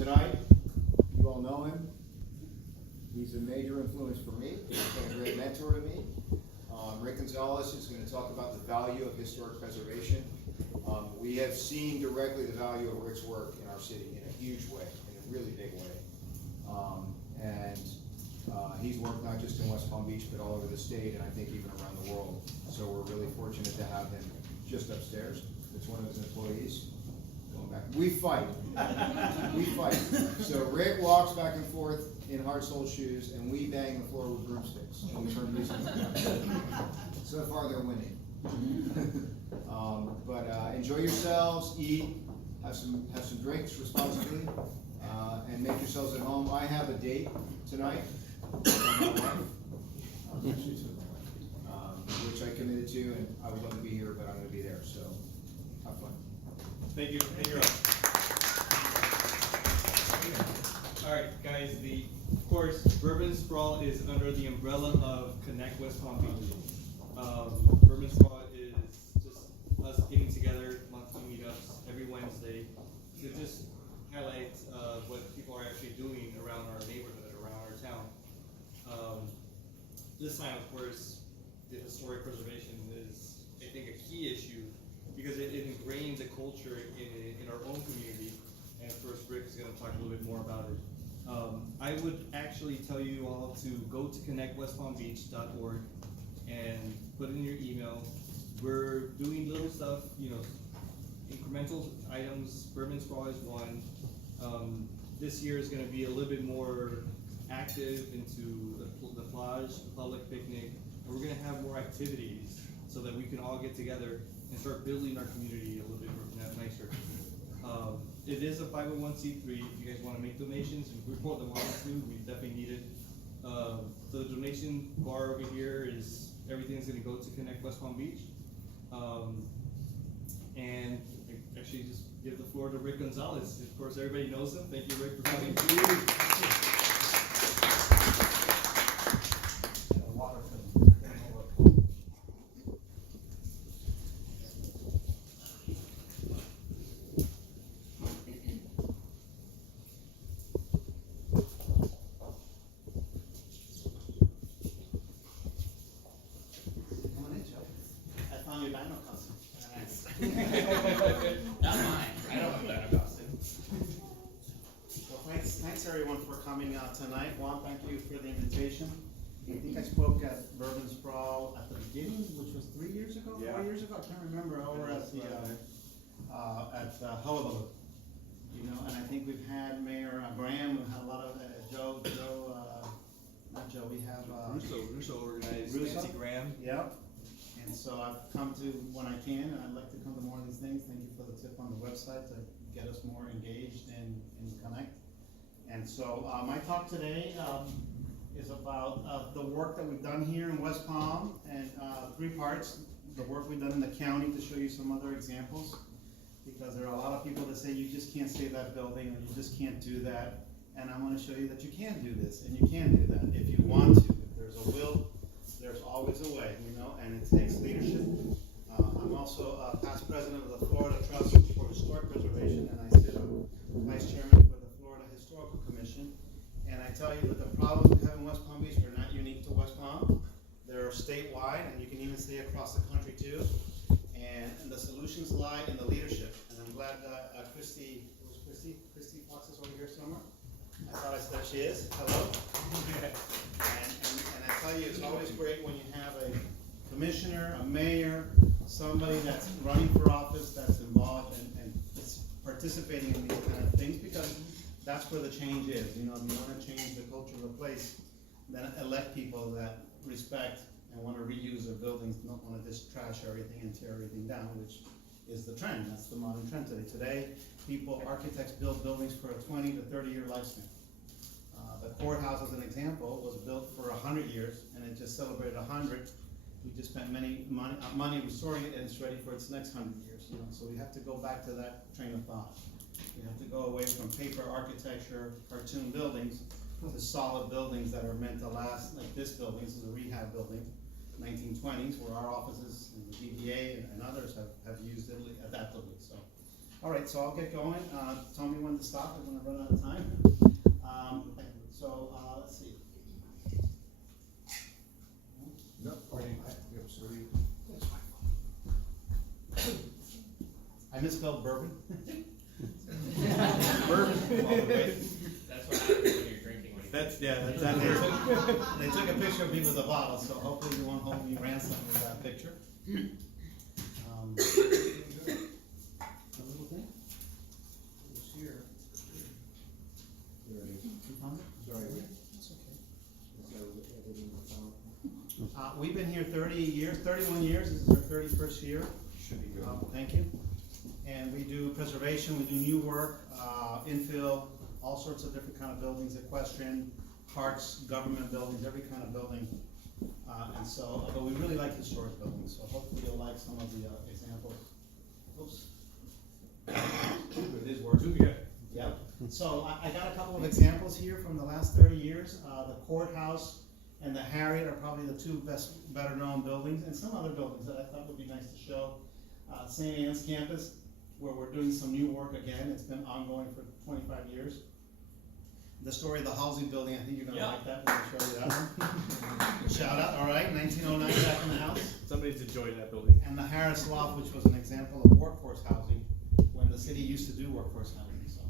Tonight, you all know him. He's a major influence for me. He's been a great mentor to me. Rick Gonzalez is going to talk about the value of historic preservation. We have seen directly the value of Rick's work in our city in a huge way, in a really big way. He's worked not just in West Palm Beach, but all over the state, and I think even around the world. So we're really fortunate to have him just upstairs. It's one of his employees. Going back, we fight. We fight. So Rick walks back and forth in hard sole shoes, and we bang the floor with broomsticks when we turn music on. So far, they're winning. Enjoy yourselves, eat, have some drinks responsibly, and make yourselves at home. I have a date tonight with my wife, which I committed to, and I would love to be here, but I'm going to be there. So have fun. Thank you. Thank you. All right, guys. Of course, Bourbon Sprawl is under the umbrella of Connect West Palm Beach. Bourbon Sprawl is just us getting together, monthly meetups every Wednesday to just highlight what people are actually doing around our neighborhood, around our town. This time, of course, the historic preservation is, I think, a key issue because it ingrains a culture in our own community. And of course, Rick is going to talk a little bit more about it. I would actually tell you all to go to connectwestpalmbeach.org and put in your email. We're doing little stuff, incremental items. Bourbon Sprawl is one. This year is going to be a little bit more active into the plage, the public picnic. And we're going to have more activities so that we can all get together and start building our community a little bit nicer. It is a 501c3. If you guys want to make donations, if we're more than wanting to, we definitely need it. The donation bar over here is everything's going to go to Connect West Palm Beach. And actually just give the floor to Rick Gonzalez. Of course, everybody knows him. Thank you, Rick, for coming. Thanks everyone for coming out tonight. Juan, thank you for the invitation. I think I spoke at Bourbon Sprawl at the beginning, which was 3 years ago, 4 years ago. I can't remember. Over at the Hullabaloo, and I think we've had Mayor Graham. We've had a lot of We have Russo organized. Russo? Nancy Graham. Yep. And so I've come to when I can, and I'd like to come to more of these things. Thank you for the tip on the website to get us more engaged and connect. And so my talk today is about the work that we've done here in West Palm, and 3 parts. The work we've done in the county, to show you some other examples, because there are a lot of people that say you just can't save that building, or you just can't do that. And I want to show you that you can do this, and you can do that if you want to. If there's a will, there's always a way, and it takes leadership. I'm also past president of the Florida Trust for Historic Preservation, and I sit on vice chairman for the Florida Historical Commission. And I tell you that the problems we have in West Palm Beach are not unique to West Palm. They're statewide, and you can even say across the country too. And the solutions lie in the leadership. And I'm glad that Christy Fox is over here somewhere. I thought I said she is. Hello. And I tell you, it's always great when you have a commissioner, a mayor, somebody that's running for office, that's involved and is participating in these kind of things, because that's where the change is. If you want to change the culture of a place, then elect people that respect and want to reuse their buildings, don't want to just trash everything and tear everything down, which is the trend. That's the modern trend today. Today, architects build buildings for a 20 to 30 year lifespan. The courthouse, as an example, was built for 100 years, and it just celebrated 100. We just spent money restoring it, and it's ready for its next 100 years. So we have to go back to that train of thought. We have to go away from paper architecture, cartoon buildings, to solid buildings that are meant to last. Like this building, this is a rehab building, 1920s, where our offices and the DDA and others have used it adaptively. So All right, so I'll get going. Tell me when to stop. I'm gonna run out of time. Let's see. No, yep, so we, I misspelled bourbon. bourbon. That's what happens when you're drinking. When you That's They took a picture of me with a bottle, so hopefully you won't hold me ransom with that picture. A little thing? It was here. There it is. You found it? Sorry, That's okay. that was editing the file. We've been here 30 years, 31 years. This is our 31st year. Should be good. Thank you. And we do preservation, we do new work, infill, all sorts of different kind of buildings, equestrian, parks, government buildings, every kind of building. But we really like historic buildings, so hopefully you'll like some of the examples. Oops. It is working. Yep. So I got a couple of examples here from the last 30 years. The courthouse and the Harriet are probably the two better known buildings, and some other buildings that I thought would be nice to show. St. Anne's campus, where we're doing some new work again. It's been ongoing for 25 years. The story of the housing building, I think you're gonna like that, we're gonna show you that one. Shout out, all right, 1909 back in the house. Somebody's enjoyed that building. And the Harris Loft, which was an example of workforce housing, when the city used to do workforce housing, so.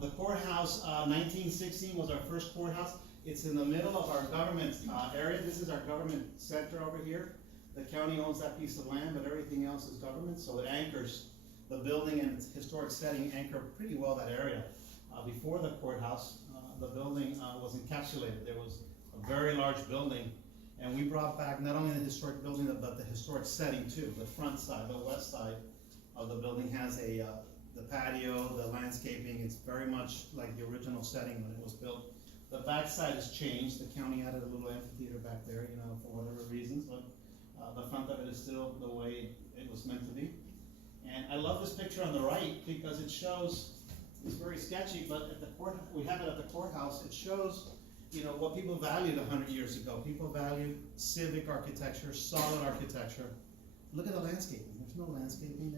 The courthouse, 1916 was our first courthouse. It's in the middle of our government area. This is our government center over here. The county owns that piece of land, but everything else is government, so it anchors the building and its historic setting anchor pretty well that area. Before the courthouse, the building was encapsulated. There was a very large building, and we brought back not only the historic building, but the historic setting too. The front side, the west side of the building has the patio, the landscaping. It's very much like the original setting when it was built. The back side has changed. The county added a little amphitheater back there, you know, for whatever reasons, but the front of it is still the way it was meant to be. And I love this picture on the right because it shows, it's very sketchy, but at the we have it at the courthouse. It shows, you know, what people valued 100 years ago. People valued civic architecture, solid architecture. Look at the landscaping. There's no landscaping.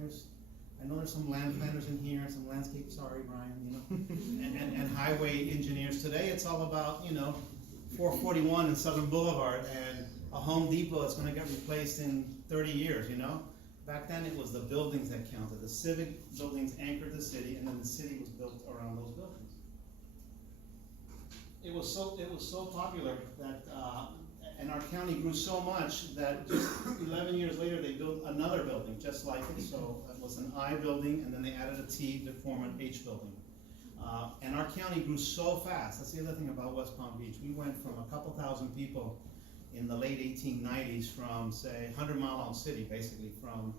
I know there's some land planners in here, some landscape, sorry, Brian, you know, and highway engineers. Today it's all about, you know, 441 and Southern Boulevard and a Home Depot that's gonna get replaced in 30 years, you know? Back then it was the buildings that counted. The civic buildings anchored the city, and then the city was built around those buildings. It was so popular that, and our county grew so much that just 11 years later they built another building just like it. So it was an I building, and then they added a T to form an H building. And our county grew so fast. That's the other thing about West Palm Beach. We went from a couple thousand people in the late 1890s from, say, 100 Mile Elm City, basically, from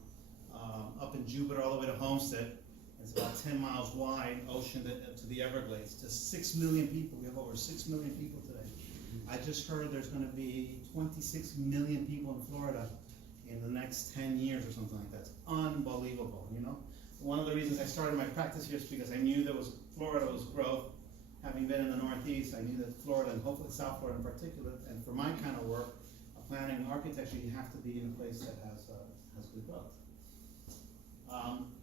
up in Jupiter all the way to Homestead. It's about 10 miles wide, ocean to the Everglades, to 6 million people. We have over 6 million people today. I just heard there's gonna be 26 million people in Florida in the next 10 years or something like that. It's unbelievable, you know? One of the reasons I started my practice here is because I knew Florida was growth. Having been in the Northeast, I knew that Florida, and hopefully South Florida in particular, and for my kind of work, planning and architecture, you have to be in a place that has good growth.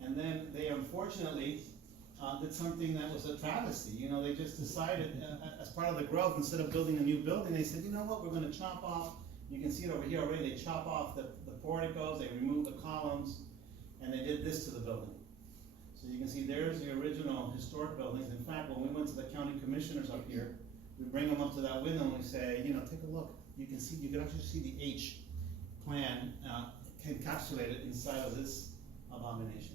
And then they unfortunately did something that was a travesty. You know, they just decided, as part of the growth, instead of building a new building, they said, you know what, we're gonna chop off, you can see it over here already, they chop off the porticos, they remove the columns, and they did this to the building. So you can see there's the original historic buildings. In fact, when we went to the county commissioners up here, we bring them up to that window and we say, you know, take a look. You can actually see the H plan encapsulated inside of this abomination.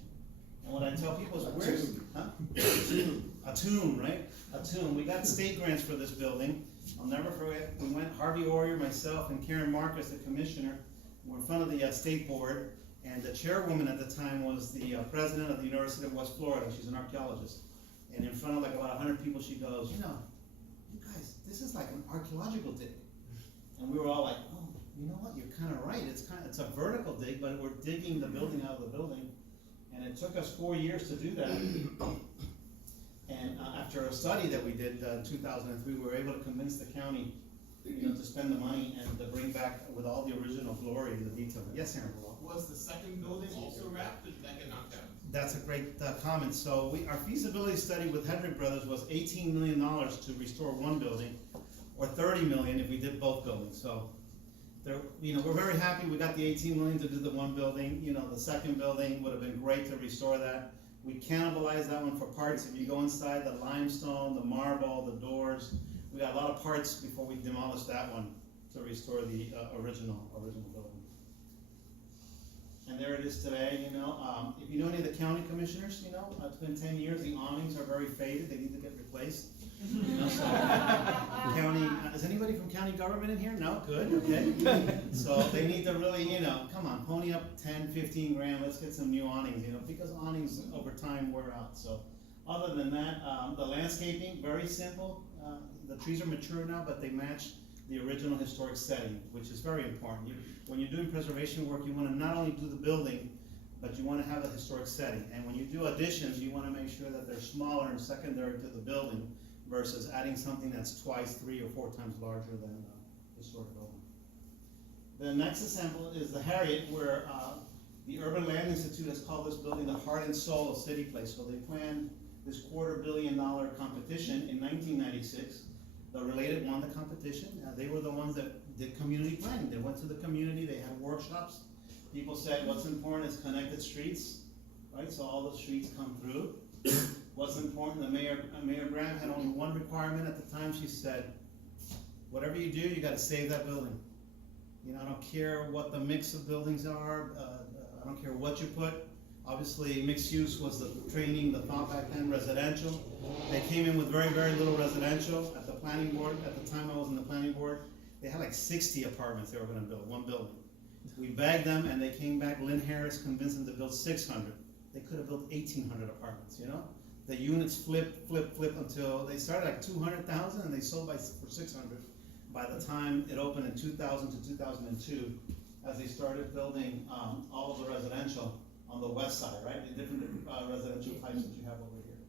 And what I tell people is, where's, huh? A tomb, right? A tomb. We got state grants for this building. I'll never forget, we went, Harvey Orier, myself, and Karen Marcus, the commissioner, we're in front of the state board. And the chairwoman at the time was the president of the University of West Florida. She's an archaeologist. And in front of like about 100 people, she goes, you know, you guys, this is like an archaeological dig. And we were all like, oh, you know what, you're kind of right. It's a vertical dig, but we're digging the building out of the building. And it took us 4 years to do that. And after a study that we did in 2003, we were able to convince the county, you know, to spend the money and to bring back with all the original glory the detail. Yes, Aaron. Was the second building also wrapped, or did that get knocked down? That's a great comment. So our feasibility study with Hedrick Brothers was $18 million to restore one building, or 30 million if we did both buildings. So there, we're very happy we got the 18 million to do the one building. The second building would have been great to restore that. We cannibalized that one for parts. If you go inside, the limestone, the marble, the doors, we got a lot of parts before we demolished that one to restore the original building. And there it is today. If you know any of the county commissioners, it's been 10 years. The awnings are very faded. They need to get replaced. So county, is anybody from county government in here? No? Good, okay. So they need to really, come on, pony up 10, 15 grand, let's get some new awnings, because awnings over time wear out. So other than that, the landscaping, very simple. The trees are mature now, but they match the original historic setting, which is very important. When you're doing preservation work, you want to not only do the building, but you want to have a historic setting. And when you do additions, you want to make sure that they're smaller and secondary to the building, versus adding something that's twice, 3 or 4 times larger than the historic building. The next example is the Harriet, where the Urban Land Institute has called this building the heart and soul of City Place. So they planned this $250 million competition in 1996. The Related won the competition. They were the ones that did community planning. They went to the community, they had workshops. People said what's important is connected streets, right? So all the streets come through. What's important, Mayor Graham had only one requirement at the time. She said, whatever you do, you gotta save that building. I don't care what the mix of buildings are, I don't care what you put. Obviously, mixed use was the training, the thought back then, residential. They came in with very, very little residential. At the planning board, at the time I was in the planning board, they had like 60 apartments they were gonna build, one building. We begged them and they came back. Lynn Harris convinced them to build 600. They could have built 1,800 apartments, The units flip until they started like 200,000 and they sold for 600 by the time it opened in 2000 to 2002, as they started building all of the residential on the west side, right? The different residential types that you have over here.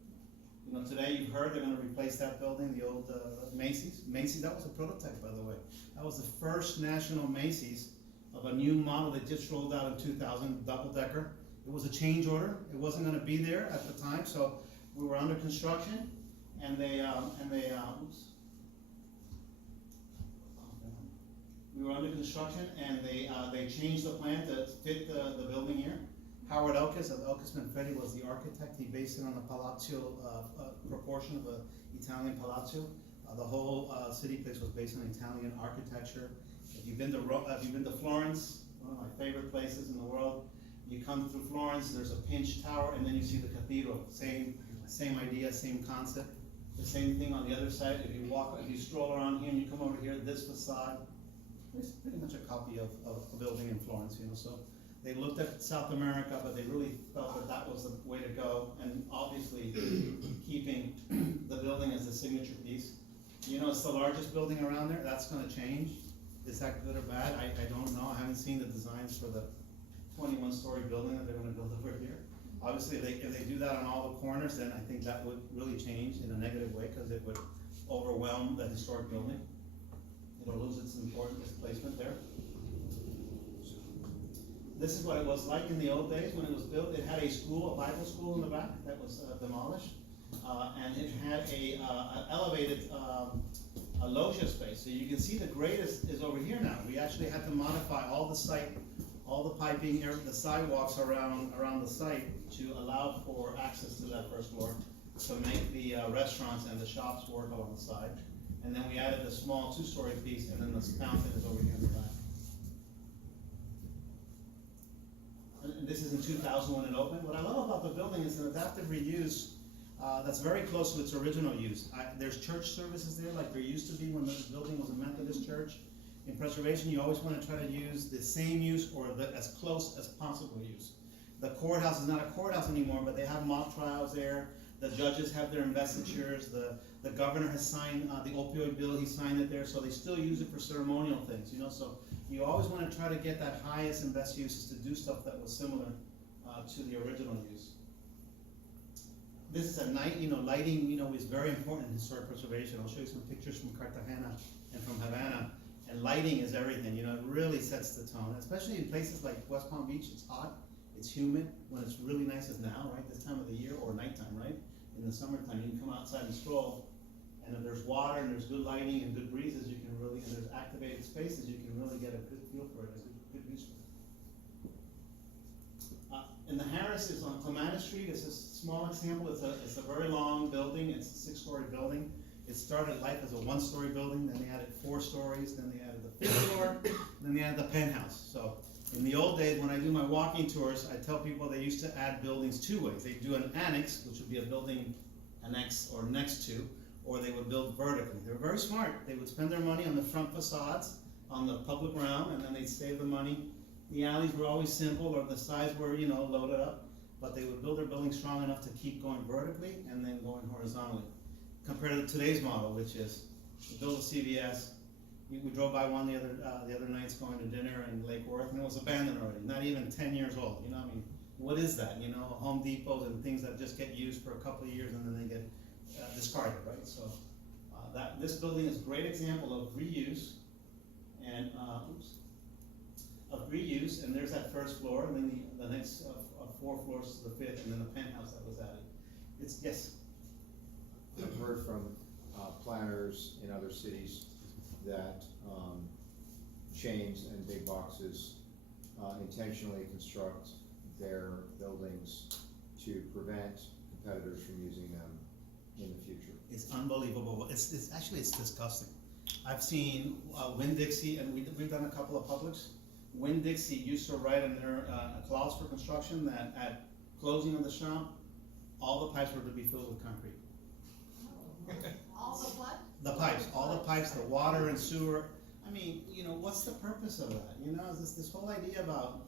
Today you've heard they're going to replace that building, the old Macy's. Macy's, that was a prototype, by the way. That was the first national Macy's of a new model that just rolled out in 2000, double-decker. It was a change order. It wasn't going to be there at the time, so we were under construction, and we were under construction, and they changed the plan to fit the building here. Howard Elkis of Elkis Manfredi was the architect. He based it on the Palazzo proportion of an Italian palazzo. The whole City Place was based on Italian architecture. If you've been to Florence, one of my favorite places in the world, you come through Florence, there's a Pinch Tower, and then you see the cathedral. Same idea, same concept. The same thing on the other side. If you stroll around here and you come over here, this facade, it's pretty much a copy of a building in Florence, So they looked at South America, but they really felt that was the way to go, and obviously keeping the building as a signature piece. It's the largest building around there. That's going to change. Is that good or bad? I don't know. I haven't seen the designs for the 21-story building that they're going to build over here. Obviously, if they do that on all the corners, then I think that would really change in a negative way, because it would overwhelm the historic building. It'll lose its importance placement there. This is what it was like in the old days when it was built. It had a school, a Bible school in the back that was demolished, and it had an elevated loggia space. So you can see the grade is over here now. We actually had to modify all the site, all the piping, the sidewalks around the site to allow for access to that first floor, to make the restaurants and the shops work along the side. And then we added the small 2-story piece, and then the fountain is over here in the back. And this is in 2000 when it opened. What I love about the building is an adaptive reuse that's very close to its original use. There's church services there like there used to be when the building was a Methodist church. In preservation, you always want to try to use the same use or as close as possible use. The courthouse is not a courthouse anymore, but they have mock trials there. The judges have their investitures. The governor has signed the opioid bill. He signed it there, so they still use it for ceremonial things. So you always want to try to get that highest and best uses to do stuff that was similar to the original use. This is at night. Lighting is very important in historic preservation. I'll show you some pictures from Cartagena and from Havana. And lighting is everything. It really sets the tone, especially in places like West Palm Beach. It's hot. It's humid when it's really nice as now, right, this time of the year, or nighttime, right? In the summertime, you can come outside and stroll, and if there's water and there's good lighting and good breezes, you can really, and there's activated spaces, you can really get a good feel for it, a good use for it. And the Harris is on Clematis Street. It's a small example. It's a very long building. It's a 6-story building. It started life as a 1-story building, then they added 4 stories, then they added the 5th floor, then they added the penthouse. So in the old days, when I do my walking tours, I tell people they used to add buildings 2 ways. They do an annex, which would be a building annex or next to, or they would build vertically. They were very smart. They would spend their money on the front facades, on the public realm, and then they'd save the money. The alleys were always simple, or the sides were, loaded up, but they would build their building strong enough to keep going vertically and then going horizontally. Compared to today's model, which is to build a CVS. We drove by one the other nights going to dinner in Lake Worth, and it was abandoned already, not even 10 years old. What is that? Home Depots and things that just get used for a couple of years and then they get discarded, right? So this building is a great example of reuse, and and there's that first floor, and then the next 4 floors to the 5th, and then the penthouse that was added. Yes. I've heard from planners in other cities that chains and big boxes intentionally construct their buildings to prevent competitors from using them in the future. It's unbelievable. It's disgusting. I've seen Winn-Dixie, and we've done a couple of publics. Winn-Dixie used to write in their clause for construction that at closing of the shop, all the pipes were to be filled with concrete. All the what? The pipes, all the pipes, the water and sewer. I mean, what's the purpose of that? This whole idea about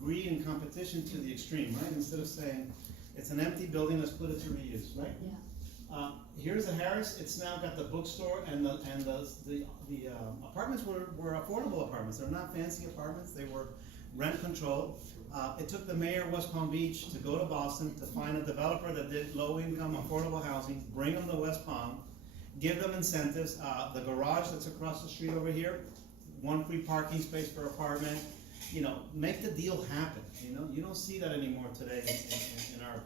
greed and competition to the extreme, right? Instead of saying, it's an empty building, let's put it to reuse, right? Yeah. Here's the Harris. It's now got the bookstore, and the apartments were affordable apartments. They're not fancy apartments. They were rent controlled. It took the mayor of West Palm Beach to go to Boston to find a developer that did low-income affordable housing, bring them to West Palm, give them incentives. The garage that's across the street over here, 1 free parking space per apartment. Make the deal happen. You don't see that anymore today in our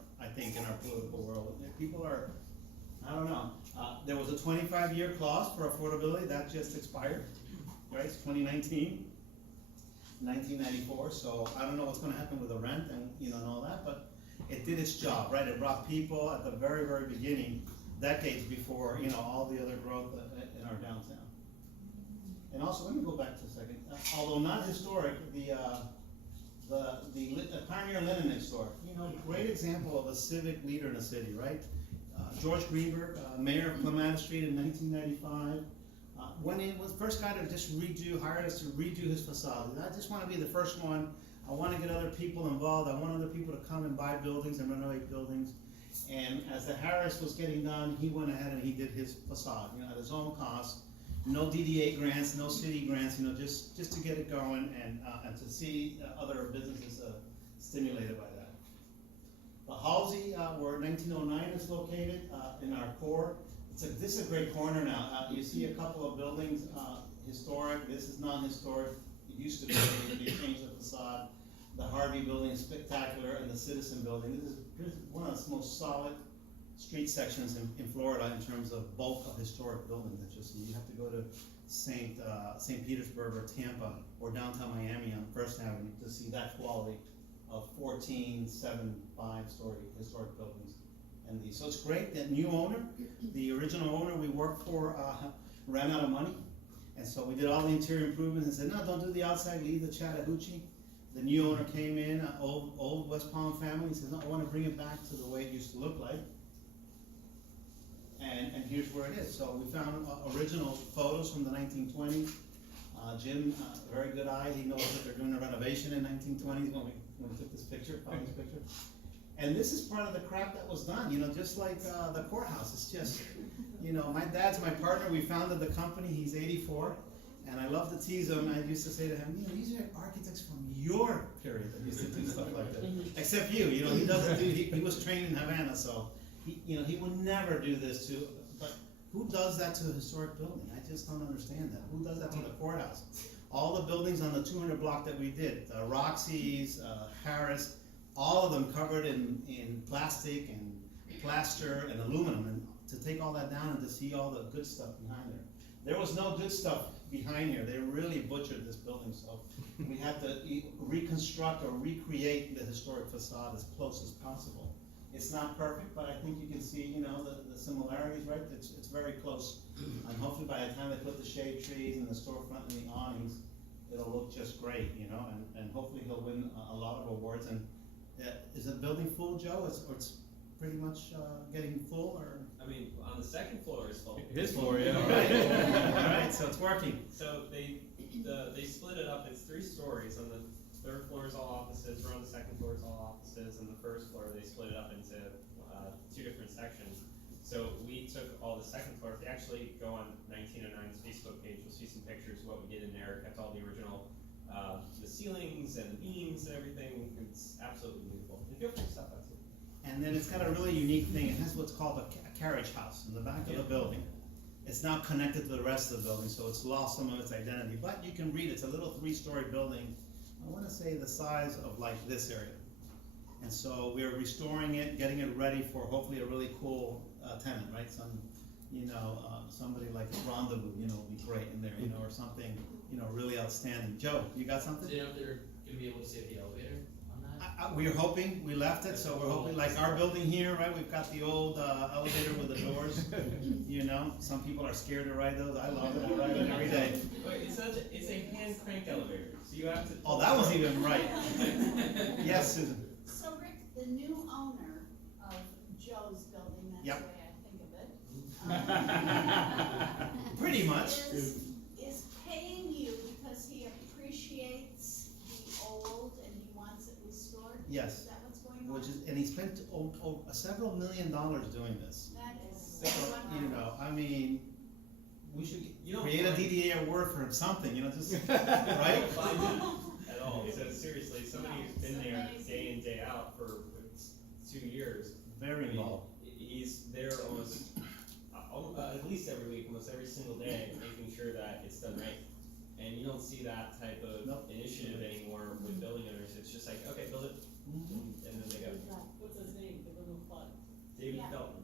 political world. People are, I don't know. There was a 25-year clause for affordability that just expired, right? It's 2019. 1994, so I don't know what's going to happen with the rent and and all that, but it did its job, right? It brought people at the very, very beginning, decades before all the other growth in our downtown. And also, let me go back to a second. Although not historic, the Pioneer Linen next door, great example of a civic leader in a city, right? George Greenberg, mayor of Clematis Street in 1995. Went in, was the first guy to just hired us to redo his facade. And I just want to be the first one. I want to get other people involved. I want other people to come and buy buildings and renovate buildings. And as the Harris was getting done, he went ahead and he did his facade, at his own cost. No DDA grants, no city grants, just to get it going and to see other businesses stimulated by that. The Halsey, where 1909 is located in our core. This is a great corner now. You see a couple of buildings, historic. This is non-historic. It used to be. They changed the facade. The Harvey building is spectacular, and the Citizen building. This is one of the most solid street sections in Florida in terms of bulk of historic buildings that you see. You have to go to St. Petersburg or Tampa or downtown Miami on First Avenue to see that quality of 14, 7, 5-story historic buildings. So it's great that new owner, the original owner we worked for, ran out of money. And so we did all the interior improvements and said, no, don't do the outside, leave the Chattahoochee. The new owner came in, old West Palm family. He says, no, I want to bring it back to the way it used to look like. And here's where it is. So we found original photos from the 1920s. Jim, very good eye. He knows that they're doing a renovation in 1920s when we took this picture, found this picture. And this is part of the crap that was done, just like the courthouse. It's just, my dad's my partner. We founded the company. He's 84. And I love to tease him. I used to say to him, these are architects from your period that used to do stuff like that. Except you, he doesn't do, he was trained in Havana, so he would never do this to, but who does that to a historic building? I just don't understand that. Who does that to the courthouse? All the buildings on the 200 block that we did, Roxy's, Harris, all of them covered in plastic and plaster and aluminum, and to take all that down and to see all the good stuff behind there. There was no good stuff behind here. They really butchered this building, so we had to reconstruct or recreate the historic facade as close as possible. It's not perfect, but I think you can see, you know, the similarities, right? It's very close. And hopefully by the time they put the shade trees and the storefront and the awnings, it'll look just great, you know, and hopefully he'll win a lot of awards. And is the building full, Joe? Or it's pretty much getting full, or? I mean, on the second floor is full. His floor, yeah. All right, so it's working. So they split it up, it's 3 stories. On the 3rd floor is all offices, we're on the 2nd floor is all offices, and the 1st floor, they split it up into 2 different sections. So we took all the 2nd floor. If you actually go on 1909's Facebook page, you'll see some pictures of what we did in there. Kept all the original, the ceilings and the beams and everything. It's absolutely beautiful. And feel free to stop by too. And then it's got a really unique thing. It has what's called a carriage house in the back of the building. It's now connected to the rest of the building, so it's lost some of its identity. But you can read, it's a little 3-story building. I want to say the size of like this area. And so we're restoring it, getting it ready for hopefully a really cool tenant, right? Somebody like Rendezvous, you know, would be great in there, you know, or something, you know, really outstanding. Joe, you got something? Do you know if they're gonna be able to see the elevator on that? We're hoping, we left it, so we're hoping, like our building here, right, we've got the old elevator with the doors, you know, some people are scared to ride those, I love it, I ride it every day. But it's a hand crank elevator, so you have to. Oh, that was even right. Yes, Susan. So Rick, the new owner of Joe's building, that's Yep. the way I think of it. Pretty much. Is paying you because he appreciates the old and he wants it restored? Yes. Is that what's going on? And he spent several $1 million doing this. That is So, you wonderful. know, I mean, we should You don't create a find- DDA award for him, something, you know, just, I right? don't find it at all. So seriously, somebody No, who's been it's there amazing. day in, day out for 2 years. Very involved. He's there almost, at least every week, almost every single day, making sure that it's done right. And you don't see that type of Nope. initiative anymore with building owners. It's just like, okay, build it, Mhm. and then they go. What's his name, the little fun? David Yeah. Felton.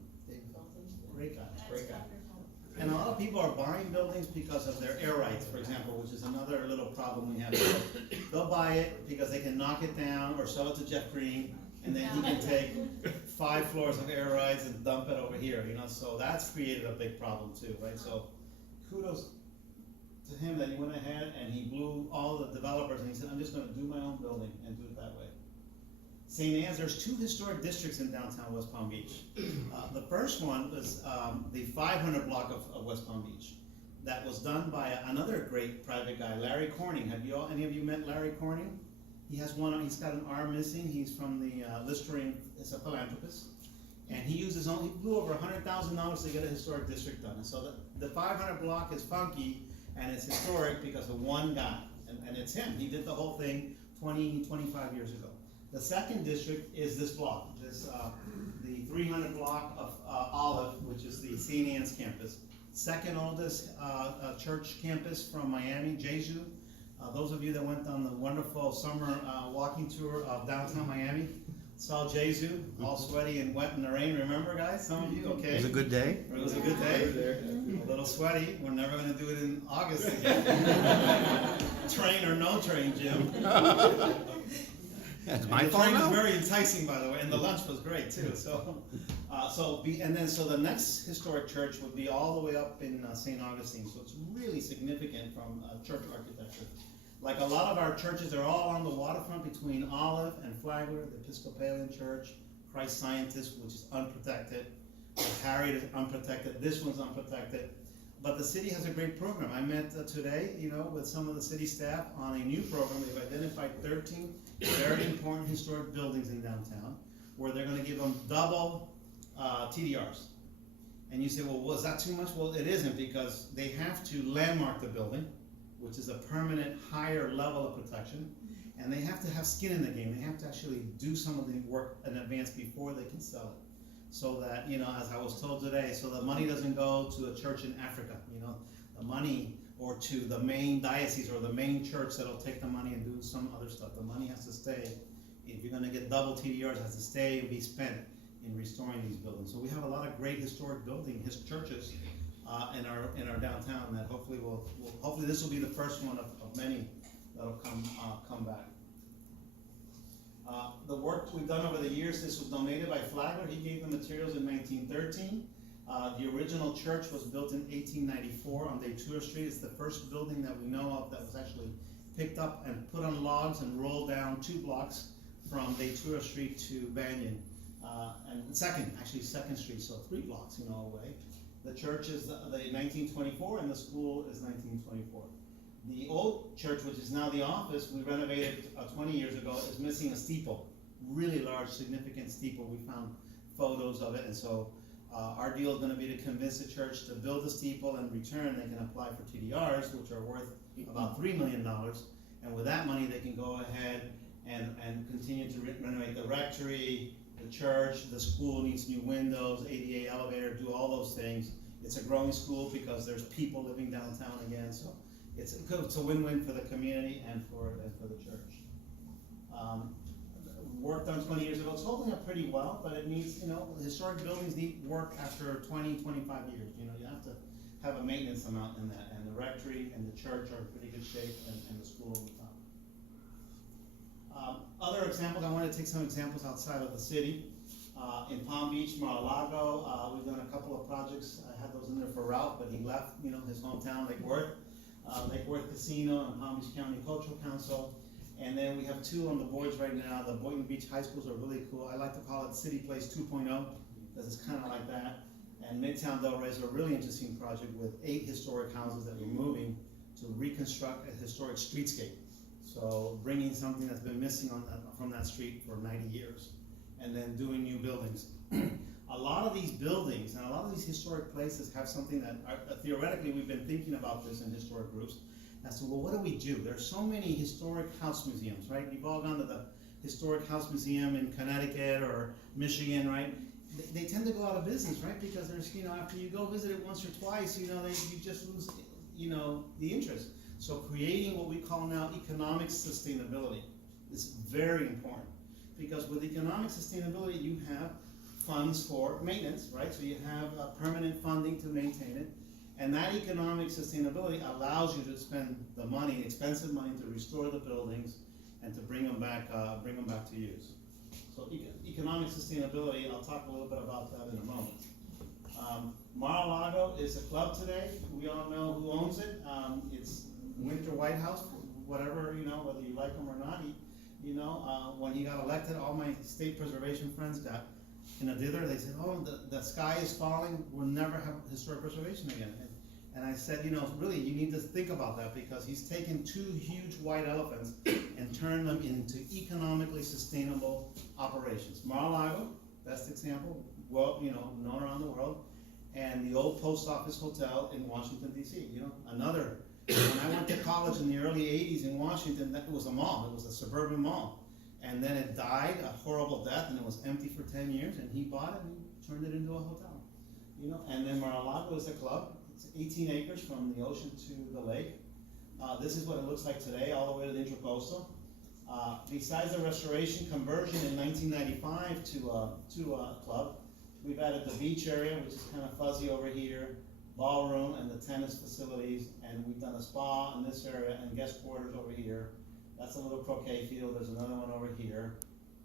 Great guy. That's Great guy. wonderful. And a lot of people are buying buildings because of their air rights, for example, which is another little problem we have. They'll buy it because they can knock it down or sell it to Jeff Green, and then he can take 5 floors of air rights and dump it over here, you know, so that's created a big problem too, right? So kudos to him that he went ahead and he blew all the developers and he said, I'm just gonna do my own building and do it that way. St. Anne's, there's 2 historic districts in downtown West Palm Beach. The first one was the 500 block of West Palm Beach. That was done by another great private guy, Larry Corning. Any of you met Larry Corning? He's got an arm missing. He's from the Listerine, it's a philanthropist. And he blew over $100,000 to get a historic district done. And so the 500 block is funky and it's historic because of one guy. And it's him. He did the whole thing 25 years ago. The second district is this block, the 300 block of Olive, which is the St. Anne's campus. Second oldest church campus from Miami, Jesu. Those of you that went on the wonderful summer walking tour of downtown Miami saw Jesu, all sweaty and wet in the rain. Remember, guys? Some of you, okay? It was a good day. It was a good day. A little sweaty. We're never gonna do it in August again. Train or no train, Jim. That's And my the fault train was now? very enticing, by the way, and the lunch was great too. So, so the next historic church would be all the way up in St. Augustine. So it's really significant from church architecture. Like a lot of our churches are all on the waterfront between Olive and Flagler, the Episcopalian Church, Christ Scientist, which is unprotected, Harriet is unprotected. This one's unprotected. But the city has a great program. I met today, you know, with some of the city staff on a new program. They've identified 13 very important historic buildings in downtown where they're gonna give them double TDRs. And you say, well, was that too much? Well, it isn't, because they have to landmark the building, which is a permanent higher level of protection. And they have to have skin in the game. They have to actually do some of the work in advance before they can sell it. So that, you know, as I was told today, so the money doesn't go to a church in Africa, you know, the money, or to the main diocese or the main church that'll take the money and do some other stuff. The money has to stay if you're gonna get double TDRs, has to stay and be spent in restoring these buildings. So we have a lot of great historic building, his churches, in our downtown that hopefully hopefully this will be the first one of many that'll come back. The work we've done over the years, this was donated by Flagler. He gave the materials in 1913. The original church was built in 1894 on Daytura Street. It's the first building that we know of that was actually picked up and put on logs and rolled down 2 blocks from Daytura Street to Banyan. And second street, so 3 blocks, away. The church is the 1924 and the school is 1924. The old church, which is now the office, we renovated 20 years ago, is missing a steeple. Really large, significant steeple. We found photos of it, and so our deal is going to be to convince the church to build a steeple. In return, they can apply for TDRs, which are worth about $3 million. And with that money, they can go ahead and continue to renovate the rectory, the church, the school needs new windows, ADA elevator, do all those things. It's a growing school because there's people living downtown again, so it's a win-win for the community and for the church. Work done 20 years ago, it's holding up pretty well, but it needs, historic buildings need work after 20, 25 years. You have to have a maintenance amount in that, and the rectory and the church are in pretty good shape, and the school on top. Other examples, I wanted to take some examples outside of the city. In Palm Beach, Mar-a-Lago, we've done a couple of projects. I had those in there for Ralph, but he left, his hometown, Lake Worth. Lake Worth Casino and Palm Beach County Cultural Council. And then we have 2 on the boards right now. The Boynton Beach High Schools are really cool. I like to call it City Place 2.0 because it's kind of like that. And Midtown Delray is a really interesting project with 8 historic houses that we're moving to reconstruct a historic streetscape. So bringing something that's been missing from that street for 90 years, and then doing new buildings. A lot of these buildings and a lot of these historic places have something that theoretically we've been thinking about this in historic groups as to, well, what do we do? There's so many historic house museums, right? You've all gone to the Historic House Museum in Connecticut or Michigan, right? They tend to go out of business, right? Because there's, after you go visit it once or twice, you just lose, the interest. So creating what we call now economic sustainability is very important, because with economic sustainability, you have funds for maintenance, right? So you have permanent funding to maintain it. And that economic sustainability allows you to spend the money, expensive money, to restore the buildings and to bring them back to use. So economic sustainability, I'll talk a little bit about that in a moment. Mar-a-Lago is a club today. We all know who owns it. It's Winter Whitehouse, whatever, whether you like him or not. When he got elected, all my state preservation friends got in a dither. They said, oh, the sky is falling, we'll never have historic preservation again. And I said, really, you need to think about that, because he's taken 2 huge white elephants and turned them into economically sustainable operations. Mar-a-Lago, best example, well, known around the world, and the old post office hotel in Washington, D.C. Another. When I went to college in the early 80s in Washington, it was a mall, it was a suburban mall. And then it died a horrible death, and it was empty for 10 years, and he bought it and turned it into a hotel. And then Mar-a-Lago is a club. It's 18 acres from the ocean to the lake. This is what it looks like today, all the way to the Intracoastal. Besides the restoration conversion in 1995 to a club, we've added the beach area, which is kind of fuzzy over here, ballroom and the tennis facilities, and we've done a spa in this area and guest quarters over here. That's a little croquet field. There's another one over here.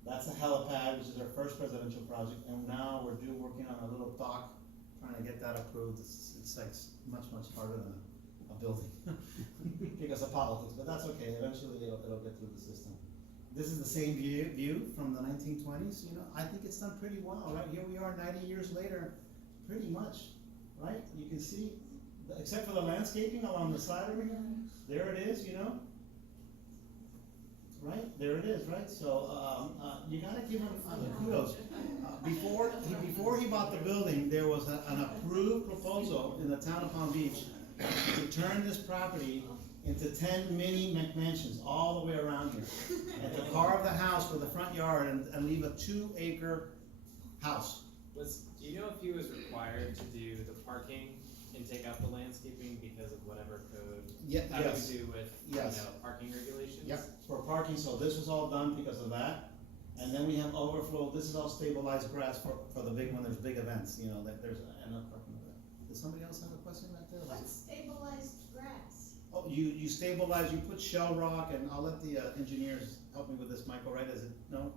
That's the helipad, which is our first presidential project, and now we're working on a little dock, trying to get that approved. It's like much harder than a building because of politics, but that's okay. Eventually it'll get through the system. This is the same view from the 1920s. I think it's done pretty well, right? Here we are 90 years later, pretty much, right? You can see, except for the landscaping along the side over here, there it is, Right, there it is, right? So you gotta give him kudos. Before he bought the building, there was an approved proposal in the town of Palm Beach to turn this property into 10 mini McMansions all the way around here, and to carve the house for the front yard and leave a 2-acre house. Do you know if he was required to do the parking and take out the landscaping because of whatever code having Yes. to do with Yes. parking regulations? Yep, for parking, so this was all done because of that. And then we have overflow, this is all stabilized grass for the big, when there's big events, you know, that there's enough parking for that. Does somebody else have a question right there? What's stabilized grass? Oh, you stabilize, you put shell rock, and I'll let the engineers help me with this, Michael, right, is it, no?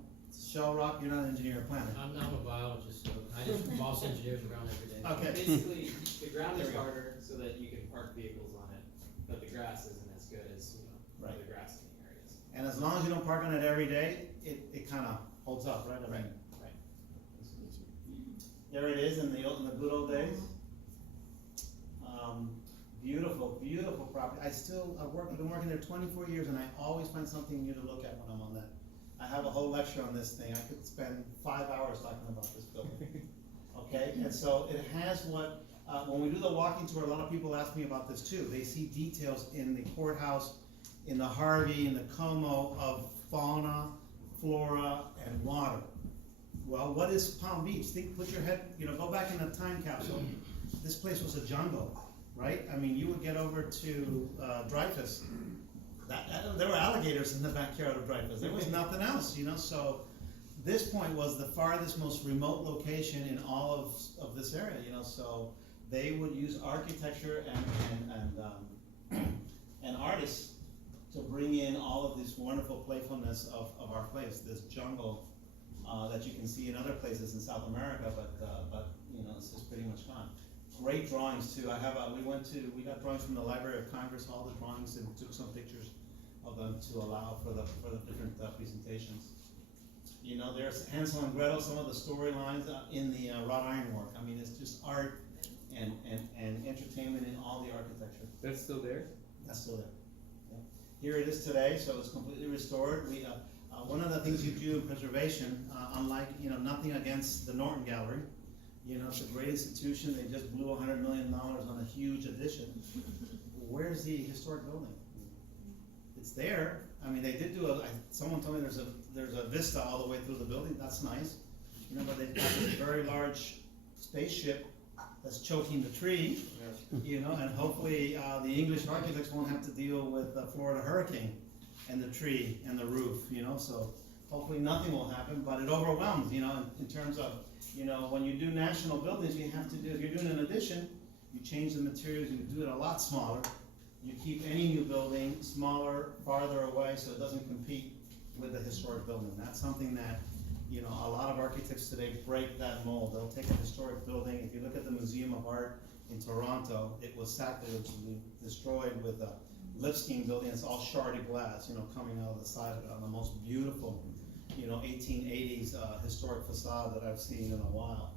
Shell rock, you're not an engineer or planner. I'm a biologist, so I just boss engineers around every day. Okay. Basically, the ground There is we go. harder so that you can park vehicles on it, but the grass isn't as good as, Right. other grassing areas. And as long as you don't park on it every day, it kinda holds up, right? I mean, Right. there it is in the good old days. Beautiful, beautiful property. I've been working there 24 years, and I always find something new to look at when I'm on that. I have a whole lecture on this thing. I could spend 5 hours talking about this building. Okay, and so it has what, when we do the walking tour, a lot of people ask me about this too. They see details in the courthouse, in the Harvey, in the Como of fauna, flora, and water. Well, what is Palm Beach? Put your head, go back in a time capsule. This place was a jungle, right? I mean, you would get over to Dreyfus. There were alligators in the backyard of Dreyfus. There was nothing else, so this point was the farthest, most remote location in all of this area, so they would use architecture and artists to bring in all of this wonderful playfulness of our place, this jungle that you can see in other places in South America, but it's just pretty much gone. Great drawings too. We got drawings from the Library of Congress, all the drawings, and took some pictures of them to allow for the different presentations. There's Hansel and Gretel, some of the storylines in the wrought iron work. I mean, it's just art and entertainment in all the architecture. That's still there? That's still there. Yeah. Here it is today, so it's completely restored. One of the things you do in preservation, unlike, nothing against the Norton Gallery, it's a great institution. They just blew $100 million on a huge addition. Where's the historic building? It's there. I mean, they did do someone told me there's a vista all the way through the building. That's nice. But they've got this very large spaceship that's choking the tree, and hopefully the English architects won't have to deal with the Florida hurricane and the tree and the roof, so hopefully nothing will happen, but it overwhelms, in terms of, when you do national buildings, you have to do, if you're doing an addition, you change the materials, you do it a lot smaller. You keep any new building smaller, farther away, so it doesn't compete with the historic building. That's something that, a lot of architects today break that mold. They'll take a historic building. If you look at the Museum of Art in Toronto, it was sacrilege destroyed with a Lipskin building. It's all sharded glass, coming out of the side of it on the most beautiful, 1880s historic facade that I've seen in a while.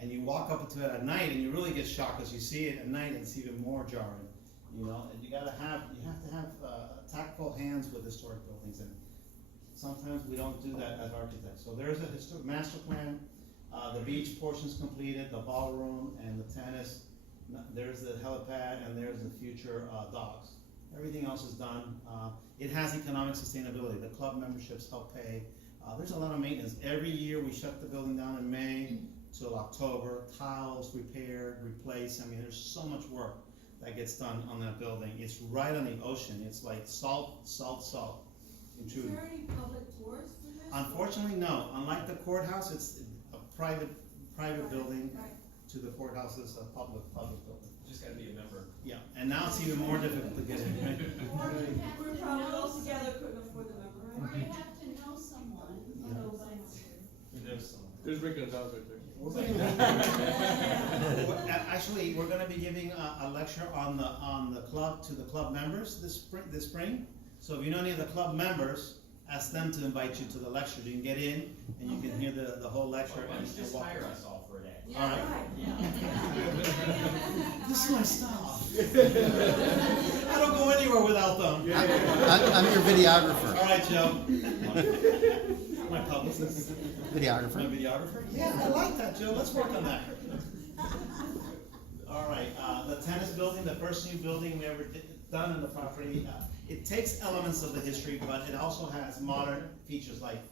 And you walk up to it at night, and you really get shocked as you see it at night, and it's even more jarring. And you have to have tactful hands with historic buildings, and sometimes we don't do that as architects. So there's a historic master plan. The beach portion's completed, the ballroom and the tennis. There's the helipad, and there's the future docks. Everything else is done. It has economic sustainability. The club memberships help pay. There's a lot of maintenance. Every year we shut the building down in May till October. Tiles repaired, replaced. I mean, there's so much work that gets done on that building. It's right on the ocean. It's like salt. Is Intruding. there any public tours for this? Unfortunately, no. Unlike the courthouse, it's a private building. Right. To the courthouse is a public building. You just gotta be a member. Yeah, and now it's even more difficult to get in, right? Or you have We're to probably know all together couldn't afford the Or member, you have to know someone. There's some. There's Rick Gonzalez right there. Actually, we're gonna be giving a lecture on the club, to the club members this spring. So if you know any of the club members, ask them to invite you to the lecture. You can get in and you can hear the whole lecture. Why don't and you just walk hire around. us all for a day? Yeah, All right. right. This is my style. I don't go anywhere without them. I'm your videographer. All right, Joe. My publicist. My Videographer. videographer? Yeah, I like that, Joe. Let's work on that. All right, the tennis building, the first new building we ever done in the property. It takes elements of the history, but it also has modern features like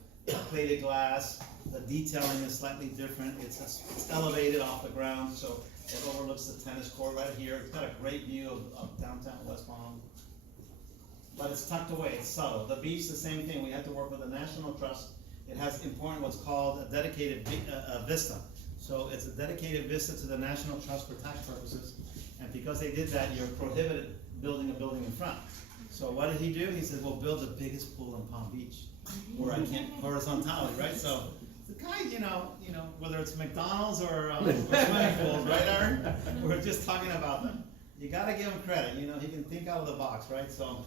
plated glass. The detailing is slightly different. It's elevated off the ground, so it overlooks the tennis court right here. It's got a great view of downtown West Palm. But it's tucked away, it's subtle. The beach, the same thing. We had to work with the National Trust it has important what's called a dedicated vista. So it's a dedicated vista to the National Trust for tax purposes, and because they did that, you're prohibited building a building in front. So what did he do? He said, well, build the biggest pool in Palm Beach, where I can't horizontally, right? So the guy, you know, whether it's McDonald's or swimming pools, right, Aaron? We're just talking about them. You gotta give him credit, you know, he can think out of the box, right? So,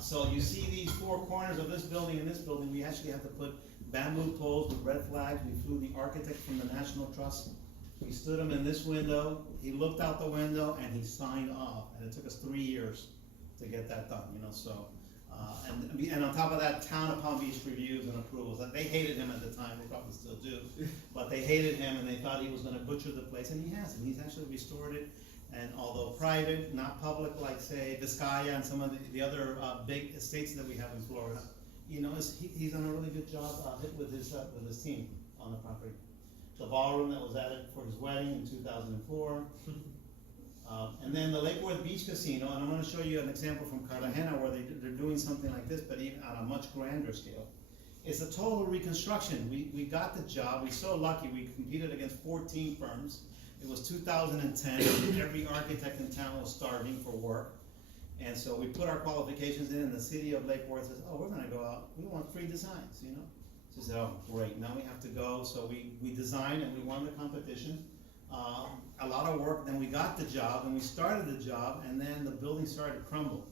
so you see these four corners of this building and this building, we actually have to put bamboo poles with red flags. We flew the architect from the National Trust. We stood him in this window, he looked out the window, and he signed off, and it took us 3 years to get that done, you know, so. And on top of that, town of Palm Beach reviews and approvals, they hated him at the time, they probably still do, but they hated him and they thought he was gonna butcher the place, and he hasn't. He's actually restored it, and although private, not public, like say Vizcaya and some of the other big estates that we have in Florida, you know, he's done a really good job with his team on the property. The ballroom that was added for his wedding in 2004. And then the Lake Worth Beach Casino, and I'm gonna show you an example from Cartagena where they're doing something like this, but even on a much grander scale. It's a total reconstruction. We got the job, we're so lucky, we competed against 14 firms. It was 2010, every architect in town was starving for work. And so we put our qualifications in, and the city of Lake Worth says, oh, we're gonna go out, we want 3 designs, you know? So we said, oh, great, now we have to go. So we designed and we won the competition. A lot of work, then we got the job, and we started the job, and then the building started to crumble.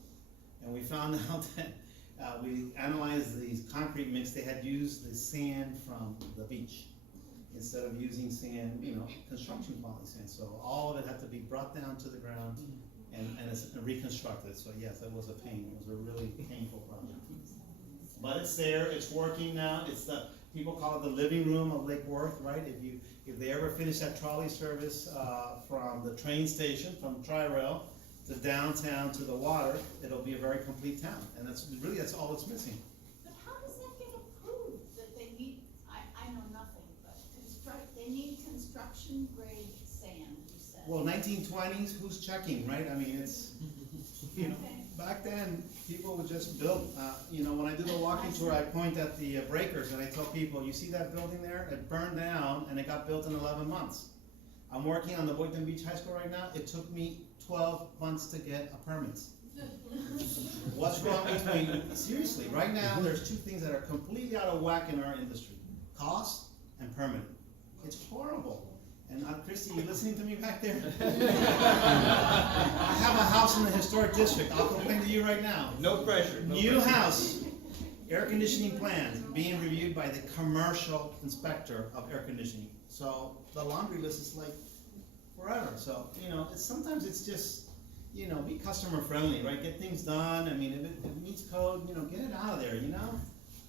And we found out that we analyzed these concrete mix, they had used the sand from the beach instead of using sand, you know, construction quality sand. So all of it had to be brought down to the ground and it's reconstructed. So yes, that was a pain, it was a really painful project. But it's there, it's working now, it's the, people call it the living room of Lake Worth, right? If they ever finish that trolley service from the train station, from Tri-Rail to downtown to the water, it'll be a very complete town. And that's all it's missing. But how does that get approved, that they need, I know nothing, but they need construction grade sand, you said? Well, 1920s, who's checking, right? I mean, it's, you know, Okay. back then, people would just build. You know, when I do the walking tour, I point at the breakers and I tell people, you see that building there? It burned down and it got built in 11 months. I'm working on the Boynton Beach High School right now. It took me 12 months to get a permit. What's wrong between, seriously, right now, there's 2 things that are completely out of whack in our industry: cost and permit. It's horrible. And Christy, you listening to me back there? I have a house in the historic district. I'll complain to you right now. No pressure. New house, air conditioning plans being reviewed by the commercial inspector of air conditioning. So the laundry list is like forever. So, you know, sometimes it's just, you know, be customer friendly, right? Get things done. I mean, if it meets code, you know, get it out of there, you know?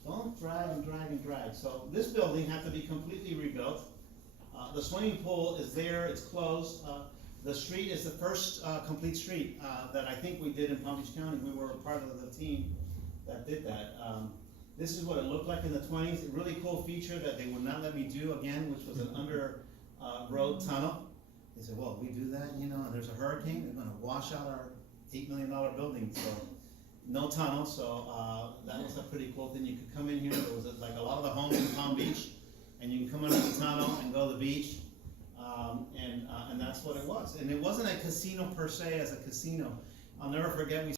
Don't drag and drag and drag. So this building had to be completely rebuilt. The swimming pool is there, it's closed. The street is the first complete street that I think we did in Palm Beach County. We were a part of the team that did that. This is what it looked like in the 20s. A really cool feature that they would not let me do again, which was an under road tunnel. They said, well, we do that, you know, and there's a hurricane, they're gonna wash out our $8 million building. So no tunnel, so that was a pretty cool thing. You could come in here, there was like a lot of the homes in Palm Beach, and you can come under the tunnel and go to the beach, and that's what it was. And it wasn't a casino per se as a casino. I'll never forget, we